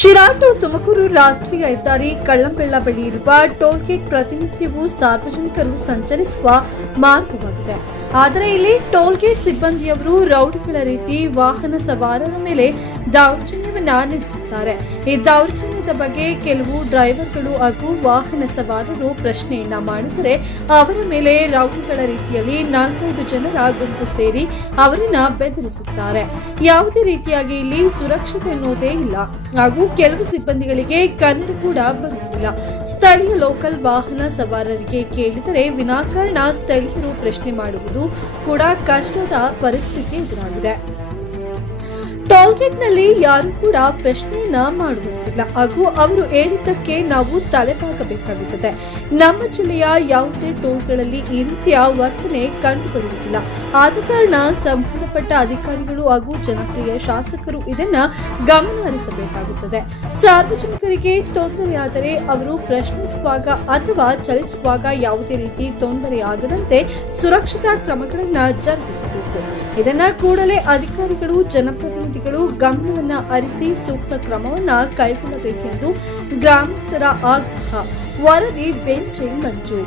Sira to Tumakuru ರಾಷ್ಟ್ರೀಯ ಹೆದ್ದಾರಿ ಕಳ್ಳಂಬೆಳ್ಳ ಬಳಿ ಇರುವ ಟೋಲ್ಗೇಟ್ ಪ್ರತಿನಿತ್ಯವೂ ಸಾರ್ವಜನಿಕರು ಸಂಚರಿಸುವ ಮಾರ್ಗವಾಗಿದೆ. ಆದರೆ ಇಲ್ಲಿ ಟೋಲ್ಗೇಟ್ ಸಿಬ್ಬಂದಿಯವರು ರೌಡಿಗಳ ರೀತಿ ವಾಹನ ಸವಾರರ ಮೇಲೆ ದೌರ್ಜನ್ಯವನ್ನ ನಡೆಸುತ್ತಾರೆ. ಈ ದೌರ್ಜನ್ಯದ ಬಗ್ಗೆ ಕೆಲವು ಡ್ರೈವರ್ಗಳು ಹಾಗೂ ವಾಹನ ಸವಾರರು ಪ್ರಶ್ನೆಯನ್ನ ಮಾಡಿದರೆ ಅವರ ಮೇಲೆ ರೌಡಿಗಳ ರೀತಿಯಲ್ಲಿ 4-5 ಜನರ ಗುಂಪು ಸೇರಿ ಅವರನ್ನ ಬೆದರಿಸುತ್ತಾರೆ. ಯಾವುದೇ ರೀತಿಯಾಗಿ ಇಲ್ಲಿ ಸುರಕ್ಷತೆ ಅನ್ನೋದೇ ಇಲ್ಲ ಹಾಗೂ ಕೆಲವು ಸಿಬ್ಬಂದಿಗಳಿಗೆ ಕನ್ನಡ ಕೂಡ ಬರುತ್ತಿಲ್ಲ. ಸ್ಥಳೀಯ ಲೋಕಲ್ ವಾಹನ ಸವಾರರಿಗೆ ಕೇಳಿದರೆ ವಿನಾಕಾರಣ ಸ್ಥಳೀಯರು ಪ್ರಶ್ನೆ ಮಾಡುವುದು ಕೂಡ ಕಷ್ಟದ ಪರಿಸ್ಥಿತಿ ಎದುರಾಗಿದೆ. ಟೋಲ್ಗೇಟ್ನಲ್ಲಿ ಯಾರು ಕೂಡ ಪ್ರಶ್ನೆಯನ್ನ ಮಾಡುವಂತಿಲ್ಲ ಹಾಗೂ ಅವರು ಹೇಳಿದ್ದಕ್ಕೆ ನಾವು ತಲೆಬಾಗಬೇಕಾಗುತ್ತದೆ. ನಮ್ಮ ಜಿಲ್ಲೆಯ ಯಾವುದೇ ಟೋಲ್ಗಳಲ್ಲಿ ಈ ರೀತಿಯ ವರ್ತನೆ ಕಂಡುಬರುವುದಿಲ್ಲ. ಆದ ಕಾರಣ ಸಂಬಂಧಪಟ್ಟ ಅಧಿಕಾರಿಗಳು ಹಾಗೂ ಜನಪ್ರಿಯ ಶಾಸಕರು ಇದನ್ನ ಗಮನ ಹರಿಸಬೇಕಾಗುತ್ತದೆ. ಸಾರ್ವಜನಿಕರಿಗೆ ತೊಂದರೆಯಾದರೆ ಅವರು ಪ್ರಶ್ನಿಸುವಾಗ ಅಥವಾ ಚಲಿಸುವಾಗ ಯಾವುದೇ ರೀತಿ ತೊಂದರೆಯಾಗದಂತೆ ಸುರಕ್ಷತಾ ಕ್ರಮಗಳನ್ನ ಜರುಗಿಸಬೇಕು. ಇದನ್ನ ಕೂಡಲೇ ಅಧಿಕಾರಿಗಳು ಜನಪ್ರತಿನಿಧಿಗಳು ಗಮನವನ್ನ ಹರಿಸಿ ಸೂಕ್ತ ಕ್ರಮವನ್ನ ಕೈಗೊಳ್ಳಬೇಕೆಂದು ಗ್ರಾಮಸ್ಥರ ಆಗ್ರಹ. ವರದಿ ಬೆಂಚಿ ಮಂಜು.